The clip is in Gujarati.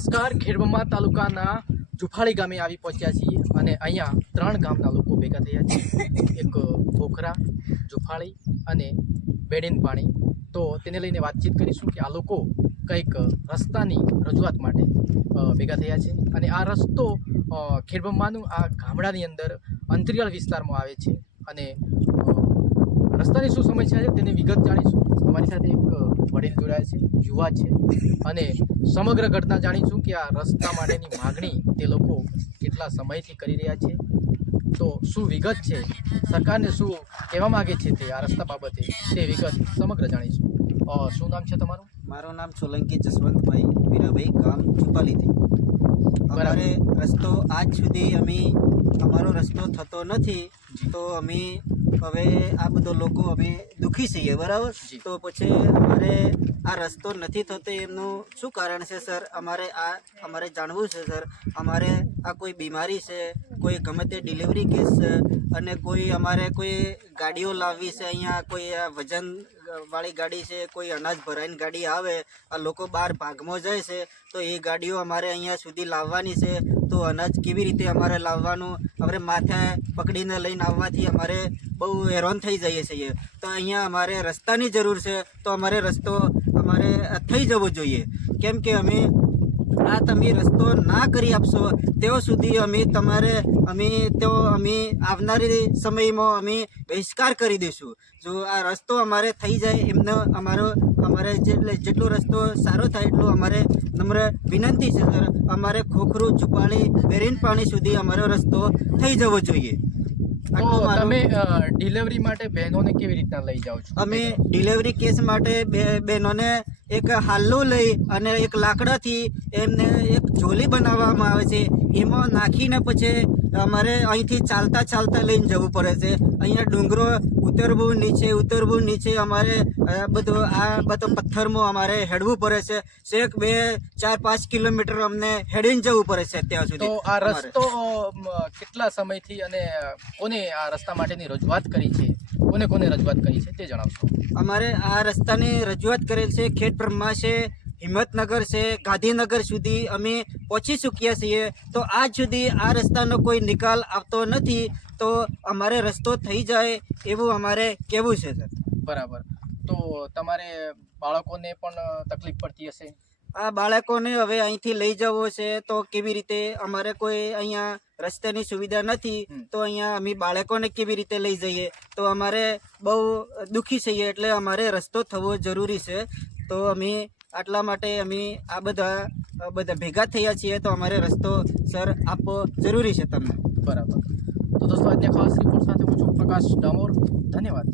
નમસ્કાર, ખેડબ્રહ્મા તાલુકાના જુફાળી ગામે આવી પહોંચ્યા છીએ અને અહીંયા 3 ગામના લોકો ભેગા થયા છે. એક પોખરા, જુફાળી અને બેડીનપાણી. તો તેને લઈને વાતચીત કરીશું કે આ લોકો કંઈક રસ્તાની રજૂઆત માટે ભેગા થયા છે અને આ રસ્તો ખેડબ્રહ્માનું આ ગામડાની અંદર અંતરિયાળ વિસ્તારમાં આવે છે અને રસ્તાની શું સમસ્યા છે તેની વિગત જાણીશું. અમારી સાથે એક વડીલ જોડાયા છે, યુવા છે અને સમગ્ર ઘટના જાણીશું કે આ રસ્તા માટેની માગણી તે લોકો કેટલા સમયથી કરી રહ્યા છે, તો શું વિગત છે, સરકારને શું કહેવા માગે છે તે આ રસ્તા બાબતે તે વિગત સમગ્ર જાણીશું. શું નામ છે તમારું? મારું નામ સોલંકી જસવંતભાઈ વીરાભાઈ, ગામ જુપાલીથી. અમારે રસ્તો આજ સુધી અમારો રસ્તો થતો નથી, તો અમે હવે આ બધો લોકો અમે દુઃખી છીએ, બરાબર. તો પછી અમારે આ રસ્તો નથી થતો એમનું શું કારણ છે સર? અમારે જાણવું છે સર. અમારે આ કોઈ બીમારી છે, કોઈ ગમે તે ડિલિવરી કેસ છે અને અમારે કોઈ ગાડીઓ લાવવી છે અહીંયા, કોઈ વજન વાળી ગાડી છે, કોઈ અનાજ ભરાઈને ગાડી આવે, આ લોકો બહાર ભાગમાં જાય છે, તો એ ગાડીઓ અમારે અહીંયા સુધી લાવવાની છે. તો અનાજ કેવી રીતે અમારે લાવવાનું? અમારે માથે પકડીને લઈને આવવાથી અમારે બહુ હેરાન થઈ જઈએ છીએ. તો અહીંયા અમારે રસ્તાની જરૂર છે, તો અમારે રસ્તો થઈ જવો જોઈએ. કેમ કે અમે રસ્તો ના કરી આપશો ત્યાં સુધી અમે આવનારી સમયમાં અમે બહિષ્કાર કરી દઈશું. જો આ રસ્તો અમારે થઈ જાય એમનો અમારે જેટલો રસ્તો સારો થાય એટલો અમારે નમ્ર વિનંતી છે સર. અમારે ખોખરું, જુપાળી, બેડીનપાણી સુધી અમારો રસ્તો થઈ જવો જોઈએ. તમે ડિલિવરી માટે બહેનોને કેવી રીતના લઈ જાઓ છો? અમે ડિલિવરી કેસ માટે બહેનોને એક હાલ્લું લઈ અને એક લાકડાથી એમને એક ઝોલી બનાવવામાં આવે છે, એમાં નાખીને પછી અમારે અહીંથી ચાલતા લઈને જવું પડે છે. અહીંયા ડુંગરો ઉતરવું નીચે અમારે બધો પથ્થરમાં અમારે હેડવું પડે છે. 1, 2, 4, 5 કિલોમીટર અમને હેડીને જવું પડે છે ત્યાં સુધી. તો આ રસ્તો કેટલા સમયથી અને કોને આ રસ્તા માટેની રજૂઆત કરી છે, કોને રજૂઆત કરી છે તે જણાવશો? અમારે આ રસ્તાની રજૂઆત કરેલ છે, ખેડબ્રહ્મા છે, હિંમતનગર છે, ગાંધીનગર સુધી અમે પહોંચી ચૂક્યા છીએ. તો આજ સુધી આ રસ્તાનો કોઈ નિકાલ આવતો નથી, તો અમારે રસ્તો થઈ જાય એવું અમારે કહેવું છે સર. બરાબર. તો તમારે બાળકોને પણ તકલીફ પડતી હશે? આ બાળકોને હવે અહીંથી લઈ જવો છે, તો કેવી રીતે? અમારે કોઈ અહીંયા રસ્તાની સુવિધા નથી, તો અહીંયા અમે બાળકોને કેવી રીતે લઈ જઈએ? તો અમારે બહુ દુઃખી છીએ, એટલે અમારે રસ્તો થવો જરૂરી છે. તો આટલા માટે આ બધા ભેગા થયા છીએ, તો અમારે રસ્તો સર આપવો જરૂરી છે તમને. બરાબર. તો દોસ્તો, આજના ખાસ રિપોર્ટ સાથે હું છું પ્રકાશ ડામોર. ધન્યવાદ.